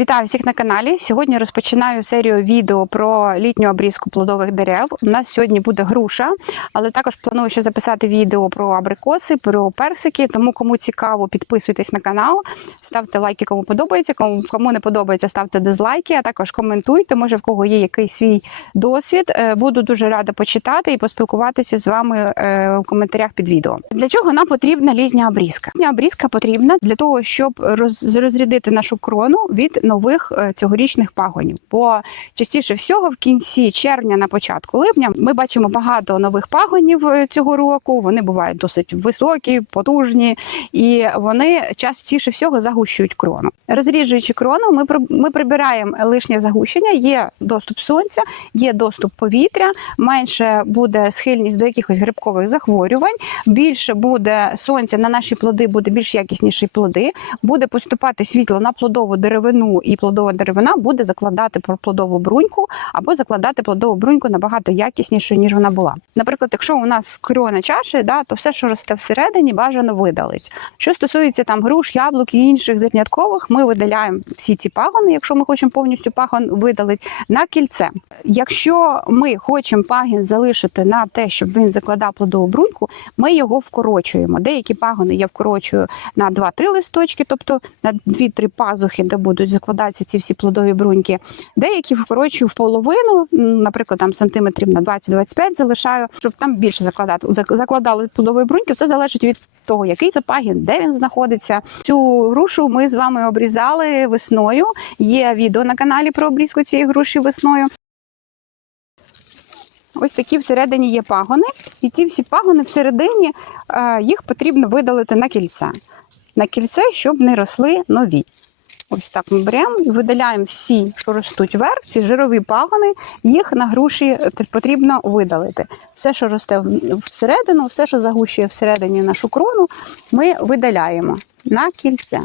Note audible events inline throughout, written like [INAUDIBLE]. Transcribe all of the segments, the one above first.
Вітаю всіх на каналі. Сьогодні розпочинаю серію відео про літню обрізку плодових дерев. У нас сьогодні буде груша, але також планую ще записати відео про абрикоси, про персики. Тому кому цікаво, підписуйтесь на канал, ставте лайки, кому подобається. Кому кому не подобається, ставте дизлайки, а також коментуйте. Може, в кого є якийсь свій досвід. Е, Буду дуже рада почитати і поспілкуватися з вами е, в коментарях під відео. Для чого нам потрібна літня обрізка? Літня обрізка потрібна для того, щоб роз, розрядити нашу крону від нових е, цьогорічних пагонів. Бо частіше всього, в кінці червня, на початку липня, ми бачимо багато нових пагонів е, цього року. Вони бувають досить високі, потужні, і вони частіше всього загущують крону. Розріджуючи крону, ми ми прибираємо лишнє загущення. Є доступ сонця, є доступ повітря, менше буде схильність до якихось грибкових захворювань, більше буде сонця на наші плоди, буде більш якісніші плоди, буде поступати світло на плодову деревину, і плодова деревина буде закладати плодову бруньку або закладати плодову бруньку набагато якісніше, ніж вона була. Наприклад, якщо у нас крона чаші, да, то все, що росте всередині, бажано видалить. Що стосується там груш, яблук і інших зерняткових, ми видаляємо всі ці пагони, якщо ми хочемо повністю пагон видалити, на кільце. Якщо ми хочемо пагін залишити на те, щоб він закладав плодову бруньку, ми його вкорочуємо. Деякі пагони я вкорочую на 2-3 листочки, тобто на 2-3 пазухи, де будуть закладатися ці всі плодові бруньки. Деякі вкорочую в половину, наприклад, там сантиметрів на 20-25 залишаю, щоб там більше закладати закладали плодової бруньки. Все залежить від того, який це пагін, де він знаходиться. Цю грушу ми з вами обрізали весною. Є відео на каналі про обрізку цієї груші весною. Ось такі всередині є пагони, і ці всі пагони всередині е, їх потрібно видалити на кільце. На кільце, щоб не росли нові. Ось так ми беремо і видаляємо всі, що ростуть вверх, ці жирові пагони, їх на груші потрібно видалити. Все, що росте всередину, все, що загущує всередині нашу крону, ми видаляємо на кільце.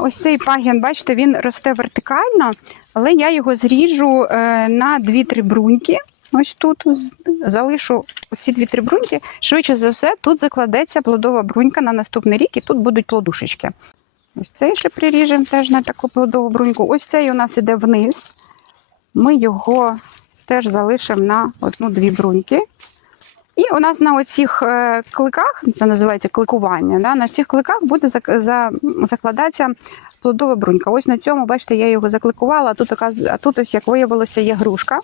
Ось цей пагін, бачите, він росте вертикально, але я його зріжу е, на 2-3 бруньки. Ось тут залишу оці дві-три бруньки. Швидше за все, тут закладеться плодова брунька на наступний рік, і тут будуть плодушечки. Ось цей ще приріжемо теж на таку плодову бруньку. Ось цей у нас іде вниз. Ми його теж залишимо на одну-дві бруньки. І у нас на оцих е, кликах, це називається кликування, да, на цих кликах буде зак- за- закладатися плодова брунька. Ось на цьому, бачите, я його закликувала, а тут, а тут ось, як виявилося, є грушка.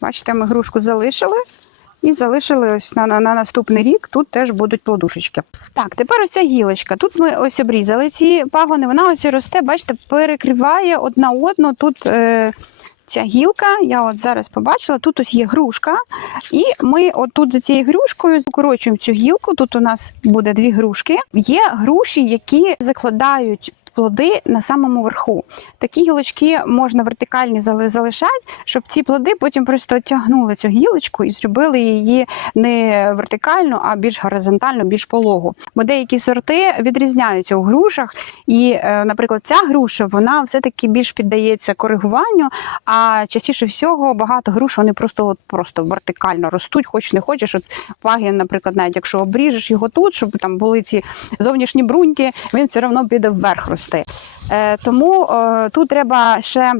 Бачите, ми грушку залишили. І залишили ось на, на, на наступний рік. Тут теж будуть плодушечки. Так, тепер оця гілочка. Тут ми ось обрізали ці пагони. Вона ось росте, бачите, перекриває одна одну. Тут е, ця гілка, я от зараз побачила, тут ось є грушка. І ми отут за цією грушкою скорочуємо цю гілку. Тут у нас буде дві грушки. Є груші, які закладають. Плоди на самому верху. Такі гілочки можна вертикальні залишати, щоб ці плоди потім просто тягнули цю гілочку і зробили її не вертикально, а більш горизонтально, більш пологу. Бо деякі сорти відрізняються у грушах, і, е, наприклад, ця груша вона все-таки більш піддається коригуванню. А частіше всього багато груш вони просто от, просто вертикально ростуть, хоч не хочеш. От пагін, наприклад, навіть якщо обріжеш його тут, щоб там були ці зовнішні бруньки, він все одно піде вверх рости. Е, тому е, тут треба ще.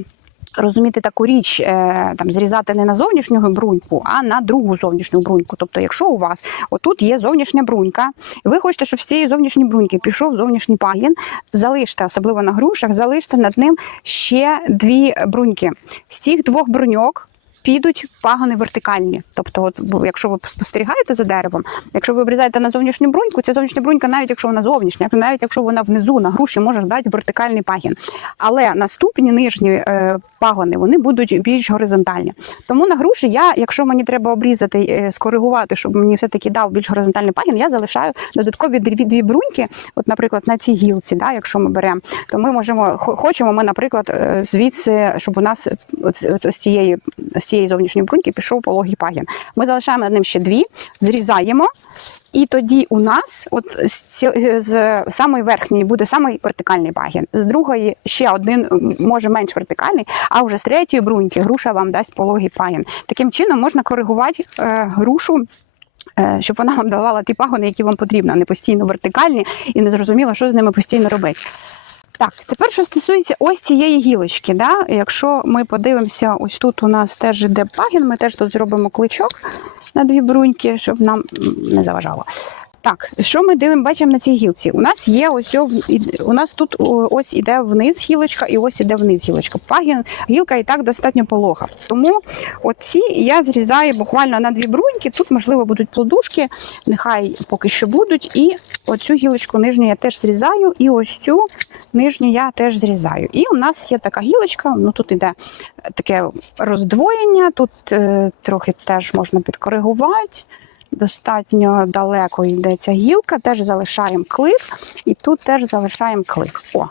Розуміти таку річ, е, там зрізати не на зовнішню бруньку, а на другу зовнішню бруньку. Тобто, якщо у вас отут є зовнішня брунька, і ви хочете, щоб з цієї зовнішньої бруньки пішов зовнішній пагін, залиште, особливо на грушах, залиште над ним ще дві бруньки. З цих двох бруньок підуть пагони вертикальні. Тобто, от, якщо ви спостерігаєте за деревом, якщо ви обрізаєте на зовнішню бруньку, ця зовнішня брунька, навіть якщо вона зовнішня, навіть якщо вона внизу на груші, може дати вертикальний пагін. Але наступні нижні е, пагони вони будуть більш горизонтальні. Тому на груші я, якщо мені треба обрізати, е, скоригувати, щоб мені все-таки дав більш горизонтальний пагін, я залишаю додаткові дві, дві бруньки. От, наприклад, на цій гілці, да, якщо ми беремо, то ми можемо хочемо, ми, наприклад, е, звідси, щоб у нас з цієї зовнішньої бруньки пішов пологий пагін. Ми залишаємо над ним ще дві, зрізаємо. І тоді у нас, от з, з самої верхньої буде самий вертикальний пагін, з другої ще один, може менш вертикальний, а вже з третьої бруньки груша вам дасть пологий пагін. Таким чином можна коригувати е, грушу. е, Щоб вона вам давала ті пагони, які вам потрібно, а не постійно вертикальні і не зрозуміло, що з ними постійно робити. Так, тепер що стосується ось цієї гілочки, да? якщо ми подивимося, ось тут у нас теж іде пагін, ми теж тут зробимо кличок на дві бруньки, щоб нам не заважало. Так, що ми дивимо, бачимо на цій гілці? У нас є ось у нас тут ось іде вниз гілочка, і ось іде вниз гілочка. Пагін, гілка і так достатньо полога. Тому оці я зрізаю буквально на дві бруньки. Тут, можливо, будуть плодушки, нехай поки що будуть. І оцю гілочку нижню я теж зрізаю, і ось цю нижню я теж зрізаю. І у нас є така гілочка, ну тут іде таке роздвоєння, тут е, трохи теж можна підкоригувати. Достатньо далеко йде ця гілка, теж залишаємо клик, і тут теж залишаємо клик. О,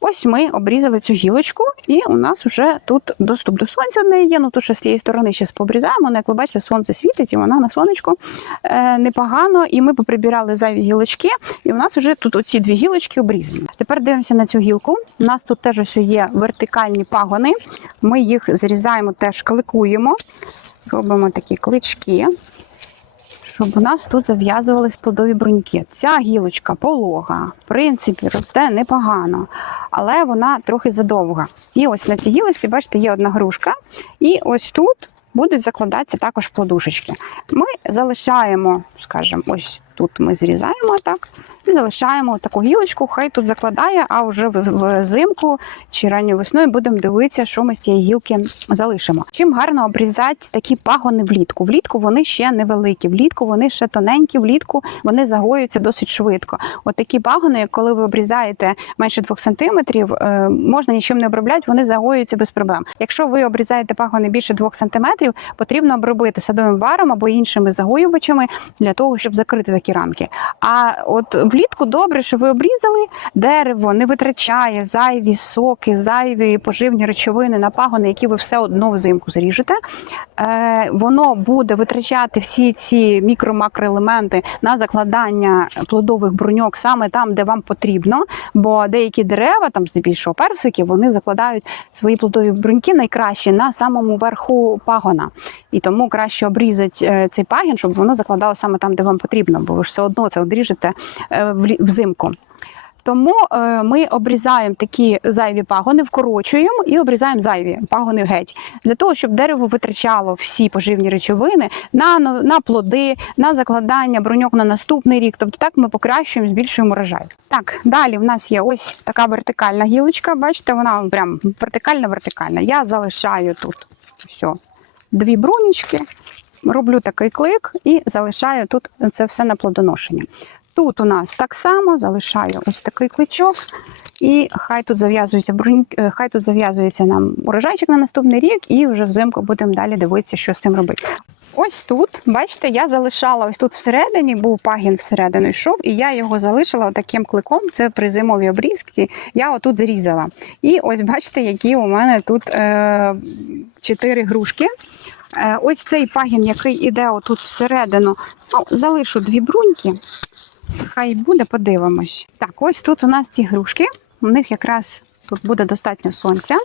ось ми обрізали цю гілочку, і у нас вже тут доступ до сонця в неї є. Ну тут ще з тієї сторони ще пообрізаємо. Ну, як ви бачите, сонце світить, і вона на сонечку е, непогано. І ми поприбирали зайві гілочки, і у нас вже тут оці дві гілочки обрізані. Тепер дивимося на цю гілку. У нас тут теж ось є вертикальні пагони. Ми їх зрізаємо, теж кликуємо, робимо такі клички щоб у нас тут зав'язувались плодові бруньки. Ця гілочка полога, в принципі, росте непогано, але вона трохи задовга. І ось на цій гілочці, бачите, є одна грушка, і ось тут будуть закладатися також плодушечки. Ми залишаємо, скажімо, ось тут ми зрізаємо так. І залишаємо таку гілочку, хай тут закладає, а вже взимку чи ранньою весною будемо дивитися, що ми з цієї гілки залишимо. Чим гарно обрізати такі пагони влітку. Влітку вони ще невеликі, влітку вони ще тоненькі, влітку вони загоюються досить швидко. От такі пагони, коли ви обрізаєте менше 2 см, можна нічим не обробляти, вони загоюються без проблем. Якщо ви обрізаєте пагони більше 2 см, потрібно обробити садовим варом або іншими загоювачами для того, щоб закрити такі рамки. А от влітку добре, що ви обрізали дерево, не витрачає зайві соки, зайві поживні речовини на пагони, які ви все одно взимку зріжете. Е, воно буде витрачати всі ці мікро-макроелементи на закладання плодових бруньок саме там, де вам потрібно. Бо деякі дерева, там здебільшого персики, вони закладають свої плодові бруньки найкраще на самому верху пагона. І тому краще обрізати е, цей пагін, щоб воно закладало саме там, де вам потрібно, бо ви ж все одно це одріжете е, взимку. Тому е, ми обрізаємо такі зайві пагони, вкорочуємо і обрізаємо зайві пагони геть для того, щоб дерево витрачало всі поживні речовини на, на плоди, на закладання броньок на наступний рік. Тобто так ми покращуємо, збільшуємо урожай. Так, далі в нас є ось така вертикальна гілочка. Бачите, вона прям вертикальна-вертикальна. Я залишаю тут все, дві брунічки, роблю такий клик і залишаю тут це все на плодоношення. Тут у нас так само залишаю ось такий кличок, і хай тут зав'язується брунь, е, хай тут зав'язується нам урожайчик на наступний рік, і вже взимку будемо далі дивитися, що з цим робити. Ось тут, бачите, я залишала ось тут всередині, був пагін всередину йшов, і я його залишила таким кликом. Це при зимовій обрізці. Я отут зрізала. І ось бачите, які у мене тут е, чотири грушки. Е, ось цей пагін, який іде отут всередину, ну, залишу дві бруньки. Хай буде, подивимось. Так, ось тут у нас ці грушки. У них якраз тут буде достатньо сонця.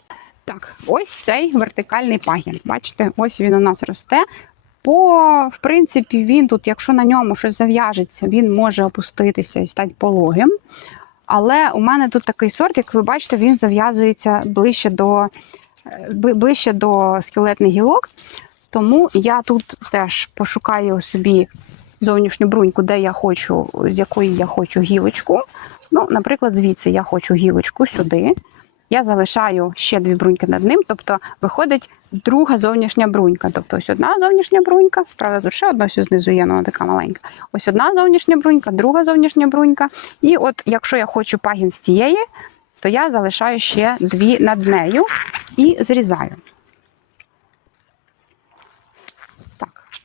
Так, ось цей вертикальний пагін. Бачите, ось він у нас росте. По, в принципі, він тут, якщо на ньому щось зав'яжеться, він може опуститися і стати пологим. Але у мене тут такий сорт, як ви бачите, він зав'язується ближче до, ближче до скелетних гілок. Тому я тут теж пошукаю собі зовнішню бруньку, де я хочу, з якої я хочу гілочку. Ну, наприклад, звідси я хочу гілочку сюди. Я залишаю ще дві бруньки над ним, тобто виходить друга зовнішня брунька. Тобто ось одна зовнішня брунька, правда, тут ще одна ось знизу є, вона така маленька. Ось одна зовнішня брунька, друга зовнішня брунька. І от якщо я хочу пагін з цієї, то я залишаю ще дві над нею і зрізаю.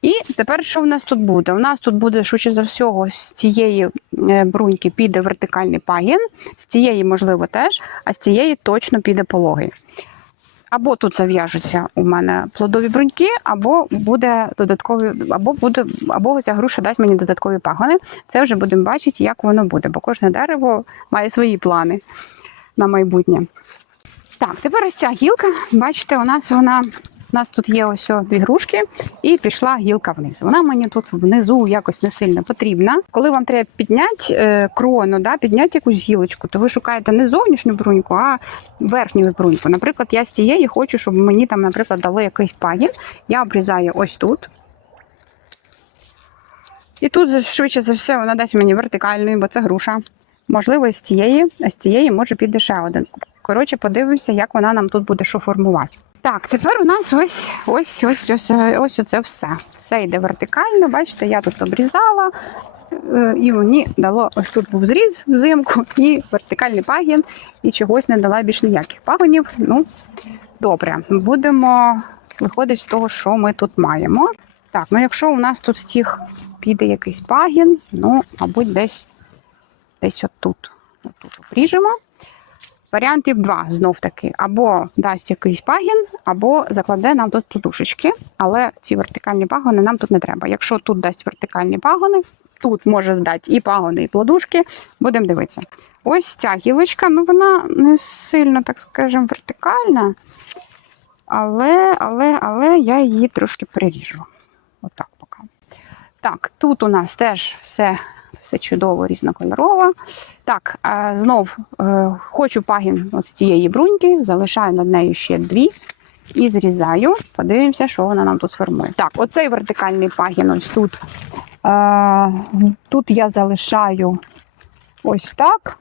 І тепер що в нас тут буде? У нас тут буде, швидше за всього, з цієї е, бруньки піде вертикальний пагін, з цієї, можливо, теж, а з цієї точно піде пологий. Або тут зав'яжуться у мене плодові бруньки, або буде додаткові, або буде, або ця груша дасть мені додаткові пагони. Це вже будемо бачити, як воно буде, бо кожне дерево має свої плани на майбутнє. Так, тепер ось ця гілка, бачите, у нас вона У нас тут є ось дві грушки, і пішла гілка вниз. Вона мені тут внизу якось не сильно потрібна. Коли вам треба підняти е, крону, да, підняти якусь гілочку, то ви шукаєте не зовнішню бруньку, а верхню бруньку. Наприклад, я з цієї хочу, щоб мені там, наприклад, дали якийсь пагін. Я обрізаю ось тут. І тут, швидше за все, вона дасть мені вертикальний, бо це груша. Можливо, з цієї, а з цієї може піде ще один. Коротше, подивимося, як вона нам тут буде що формувати. Так, тепер у нас ось ось ось ось ось оце все. Все йде вертикально. Бачите, я тут обрізала, е, і мені дало ось тут був зріз взимку, і вертикальний пагін, і чогось не дала більш ніяких пагонів. Ну, добре, будемо виходити з того, що ми тут маємо. Так, ну якщо у нас тут стіг піде якийсь пагін, ну, мабуть, десь десь отут. Отут обріжемо. Варіантів два знов таки. Або дасть якийсь пагін, або закладе нам тут подушечки. Але ці вертикальні пагони нам тут не треба. Якщо тут дасть вертикальні пагони, тут може дати і пагони, і плодушки. Будемо дивитися. Ось ця гілочка, ну вона не сильно, так скажемо, вертикальна. Але, але, але я її трошки приріжу. Отак поки. Так, тут у нас теж все, все чудово, різнокольорово. Так, знов е, хочу пагін з цієї бруньки, залишаю над нею ще дві і зрізаю. Подивимося, що вона нам тут сформує. Так, оцей вертикальний пагін ось тут. Е, тут я залишаю ось так.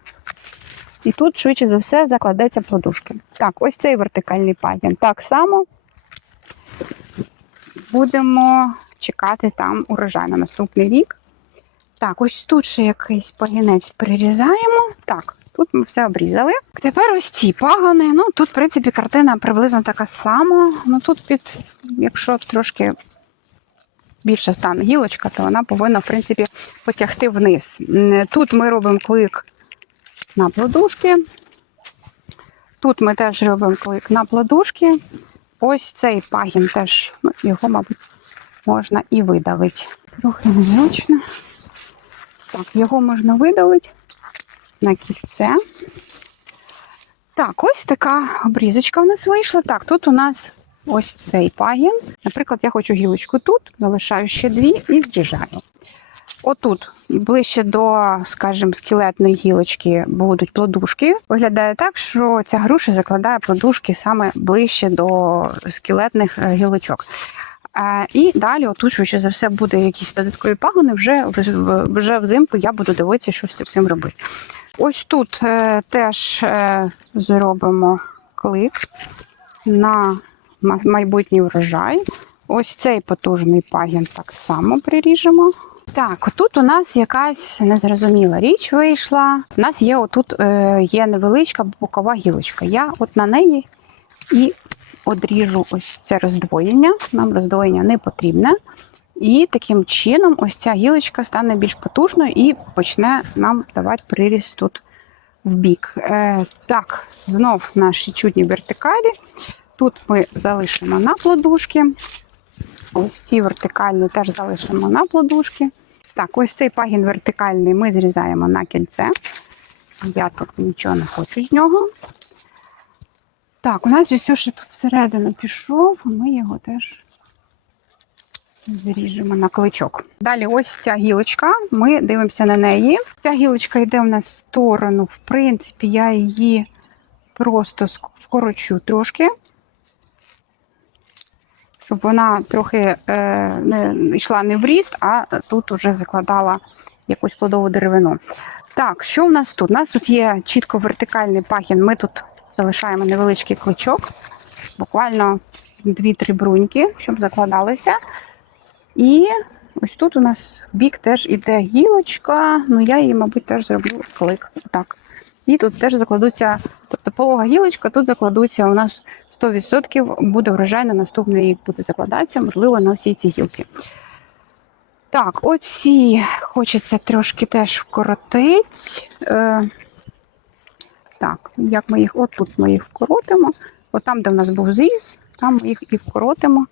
І тут, швидше за все, закладеться подушки. Так, ось цей вертикальний пагін. Так само будемо чекати там урожай на наступний рік. Так, ось тут ще якийсь пагінець прирізаємо. Так, тут ми все обрізали. Тепер ось ці пагони. Ну, тут, в принципі, картина приблизно така сама. Ну тут під, якщо трошки більше стане гілочка, то вона повинна, в принципі, потягти вниз. Тут ми робимо клик на плодушки. Тут ми теж робимо клик на плодушки. Ось цей пагін теж, ну, його, мабуть, можна і видалити. Трохи незручно. Так, його можна видалити на кільце. Так, ось така обрізочка в нас вийшла. Так, тут у нас ось цей пагін. Наприклад, я хочу гілочку тут, залишаю ще дві і зріжаю. Отут, ближче до, скажімо, скелетної гілочки будуть плодушки. Виглядає так, що ця груша закладає плодушки саме ближче до скелетних е, гілочок. Е, І далі, швидше за все, буде якісь додаткові пагони. Вже, вже взимку я буду дивитися, що з цим робити. Ось тут е, теж е, зробимо клик на майбутній врожай. Ось цей потужний пагін так само приріжемо. Так, тут у нас якась незрозуміла річ вийшла. У нас є отут е, є невеличка бокова гілочка. Я от на неї і одріжу ось це роздвоєння. Нам роздвоєння не потрібне. І таким чином ось ця гілочка стане більш потужною і почне нам давати приріст тут в бік. Е, так, знов наші чудні вертикалі. Тут ми залишимо на плодушки. Ось ці вертикальні теж залишимо на плодушки. Так, ось цей пагін вертикальний ми зрізаємо на кільце. Я тут нічого не хочу з нього. Так, у нас ось ще тут всередину пішов, ми його теж зріжемо на кличок. Далі ось ця гілочка, ми дивимося на неї. Ця гілочка йде у нас в сторону. В принципі, я її просто ск- вкорочу трошки, щоб вона трохи е, не йшла не в ріст, а тут уже закладала якусь плодову деревину. Так, що у нас тут? У нас тут є чітко вертикальний пахін. Ми тут залишаємо невеличкий кличок, буквально 2-3 бруньки, щоб закладалися. І ось тут у нас бік теж іде гілочка. Ну я її, мабуть, теж зроблю клик. Так. І тут теж закладуться, тобто полога гілочка, тут закладуться у нас 100% буде врожай на наступний рік буде закладатися, можливо, на всій цій гілці. Так, оці хочеться трошки теж вкоротити. Так, як ми їх, от тут ми їх вкоротимо. От там, де в нас був зріз, там ми їх і вкоротимо.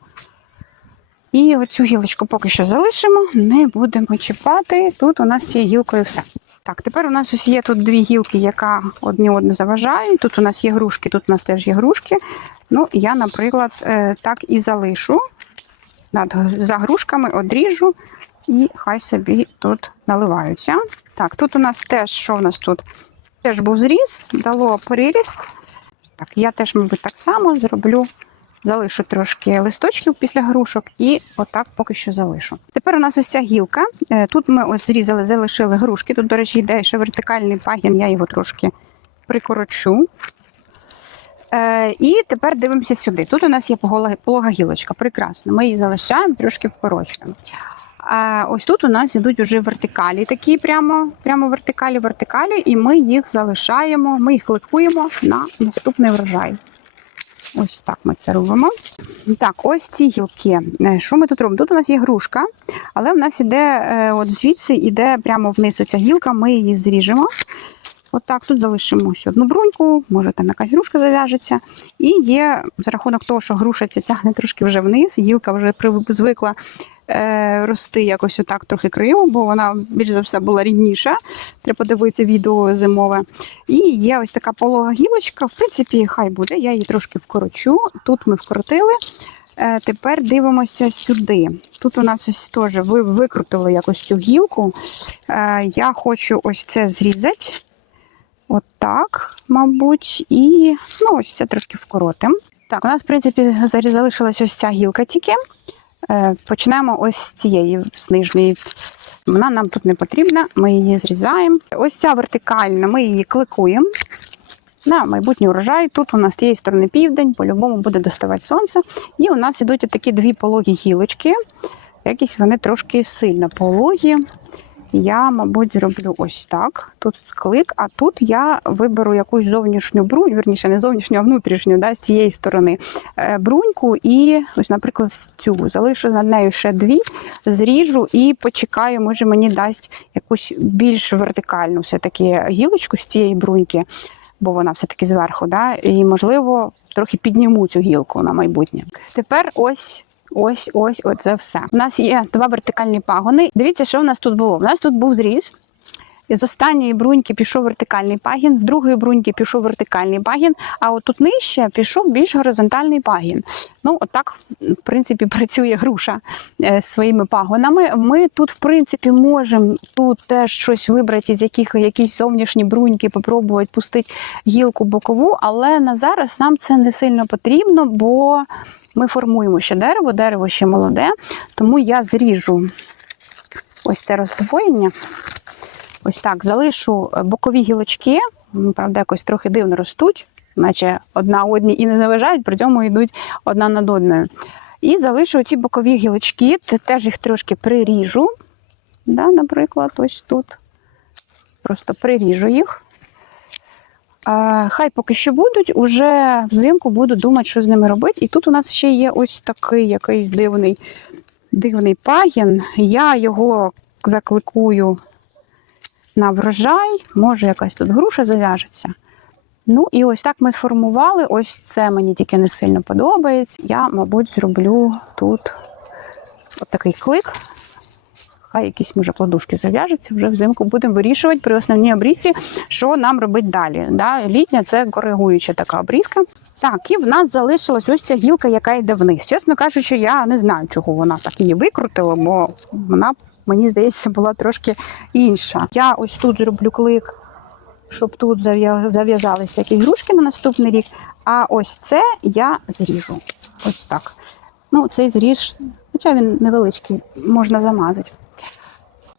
І оцю гілочку поки що залишимо, не будемо чіпати. Тут у нас цією гілкою все. Так. Тепер у нас ось є тут дві гілки, яка одні одну заважають. Тут у нас є грушки, тут у нас теж є грушки. Ну, я, наприклад, е, так і залишу. Над за грушками одріжу і хай собі тут наливаються. Так, тут у нас теж, що в нас тут? Теж був зріз, дало приріст. Так, я теж, мабуть, так само зроблю. Залишу трошки листочків після грушок і отак поки що залишу. Тепер у нас ось ця гілка. Е, Тут ми ось зрізали, залишили грушки. Тут, до речі, йде ще вертикальний пагін, я його трошки прикорочу. Е, і тепер дивимося сюди. Тут у нас є полога, гілочка. Прекрасно. Ми її залишаємо, трошки вкорочуємо. Ось тут у нас ідуть уже вертикалі, такі прямо, прямо вертикалі, вертикалі, і ми їх залишаємо, ми їх кликуємо на наступний врожай. Ось так ми це робимо. Так, ось ці гілки. Е, Що ми тут робимо? Тут у нас є грушка, але в нас іде, е, от звідси іде прямо вниз оця гілка, ми її зріжемо. Отак, тут залишимо одну бруньку, може там якась грушка зав'яжеться. І є за рахунок того, що груша тягне трошки вже вниз, гілка вже звикла е, рости якось отак трохи криво, бо вона більш за все була рівніша. Треба подивитися відео зимове. І є ось така полога гілочка. В принципі, хай буде. Я її трошки вкорочу. Тут ми вкоротили. Е, Тепер дивимося сюди. Тут у нас ось теж ви викрутили якось цю гілку. Е, Я хочу ось це зрізати. Отак, мабуть, і ну, ось це трошки вкоротим. Так, у нас, в принципі, залишилась ось ця гілка тільки. Е, Почнемо ось з цієї з нижньої. Вона нам тут не потрібна, ми її зрізаємо. Ось ця вертикальна, ми її кликуємо на майбутній урожай. Тут у нас з тієї сторони південь, по-любому буде доставати сонце. І у нас ідуть такі дві пологі гілочки. Якісь вони трошки сильно пологі. Я, мабуть, зроблю ось так. Тут клик, а тут я виберу якусь зовнішню брунь, вірніше, не зовнішню, а внутрішню, да, з цієї сторони е, бруньку. І ось, наприклад, цю залишу над нею ще дві, зріжу і почекаю, може мені дасть якусь більш вертикальну все-таки гілочку з цієї бруньки, бо вона все-таки зверху. Да, і, можливо, трохи підніму цю гілку на майбутнє. Тепер ось. Ось, ось, оце все. У нас є два вертикальні пагони. Дивіться, що у нас тут було. У нас тут був зріз. З останньої бруньки пішов вертикальний пагін, з другої бруньки пішов вертикальний пагін, а от тут нижче пішов більш горизонтальний пагін. Ну, отак, в принципі, [LAUGHS] працює груша е, своїми пагонами. Ми тут, в принципі, можемо тут теж щось вибрати, з яких якісь зовнішні бруньки, попробувати пустити гілку бокову, але на зараз нам це не сильно потрібно, бо ми формуємо ще дерево, дерево ще молоде, тому я зріжу ось це роздвоєння. Ось так залишу е, бокові гілочки, правда, якось трохи дивно ростуть, наче одна одній і не заважають, при цьому йдуть одна над одною. І залишу ці бокові гілочки, теж їх трошки приріжу. Да, наприклад, ось тут. Просто приріжу їх. А, хай поки що будуть, уже взимку буду думати, що з ними робити. І тут у нас ще є ось такий якийсь дивний, дивний пагін. Я його закликую на врожай, може якась тут груша зав'яжеться. Ну і ось так ми сформували. Ось це мені тільки не сильно подобається. Я, мабуть, зроблю тут отакий клик. Хай якісь може плодушки зав'яжуться, вже взимку будемо вирішувати при основній обрізці, що нам робити далі. Да? Літня це коригуюча така обрізка. Так, і в нас залишилась ось ця гілка, яка йде вниз. Чесно кажучи, я не знаю, чого вона так її викрутила, бо вона, мені здається, була трошки інша. Я ось тут зроблю клик, щоб тут зав'язалися якісь грушки на наступний рік. А ось це я зріжу. Ось так. Ну, цей зріж, хоча він невеличкий, можна замазати.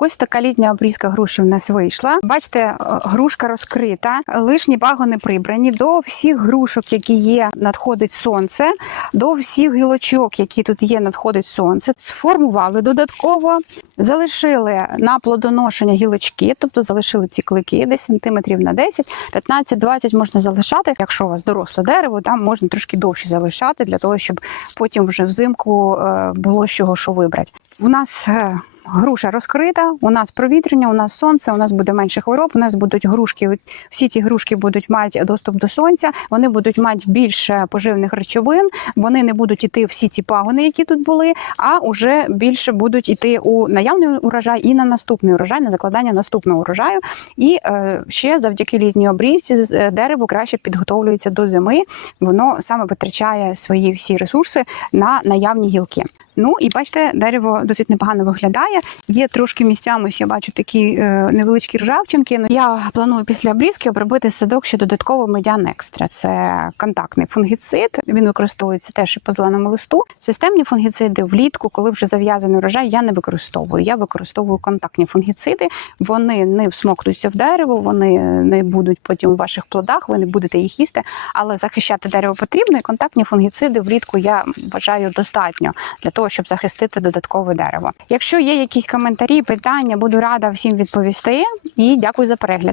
Ось така літня обрізка груші в нас вийшла. Бачите, е, грушка розкрита, лишні пагони прибрані. До всіх грушок, які є, надходить сонце. До всіх гілочок, які тут є, надходить сонце. Сформували додатково, залишили на плодоношення гілочки, тобто залишили ці клики десь сантиметрів на 10, 15-20 можна залишати. Якщо у вас доросле дерево, там можна трошки довше залишати для того, щоб потім вже взимку е, було з чого що вибрати. У нас е, груша розкрита, у нас провітряння, у нас сонце, у нас буде менше хвороб, у нас будуть грушки. Всі ці грушки будуть мати доступ до сонця, вони будуть мати більше поживних речовин, вони не будуть іти всі ці пагони, які тут були, а вже більше будуть іти у наявний урожай і на наступний урожай, на закладання наступного урожаю. І е, ще завдяки літній обрізці е, дерево краще підготовлюється до зими. Воно саме витрачає свої всі ресурси на наявні гілки. Ну і бачите, дерево досить непогано виглядає. Є трошки місцями, я бачу такі е, невеличкі ржавчинки. Ну, Я планую після обрізки обробити садок ще додатково медіан екстра. Це контактний фунгіцид. Він використовується теж і по зеленому листу. Системні фунгіциди влітку, коли вже зав'язаний урожай, я не використовую. Я використовую контактні фунгіциди. Вони не всмоктуються в дерево, вони не будуть потім у ваших плодах, ви не будете їх їсти. Але захищати дерево потрібно, і контактні фунгіциди влітку я вважаю достатньо для того, щоб захистити додаткове дерево. Якщо є якісь коментарі, питання, буду рада всім відповісти. І дякую за перегляд.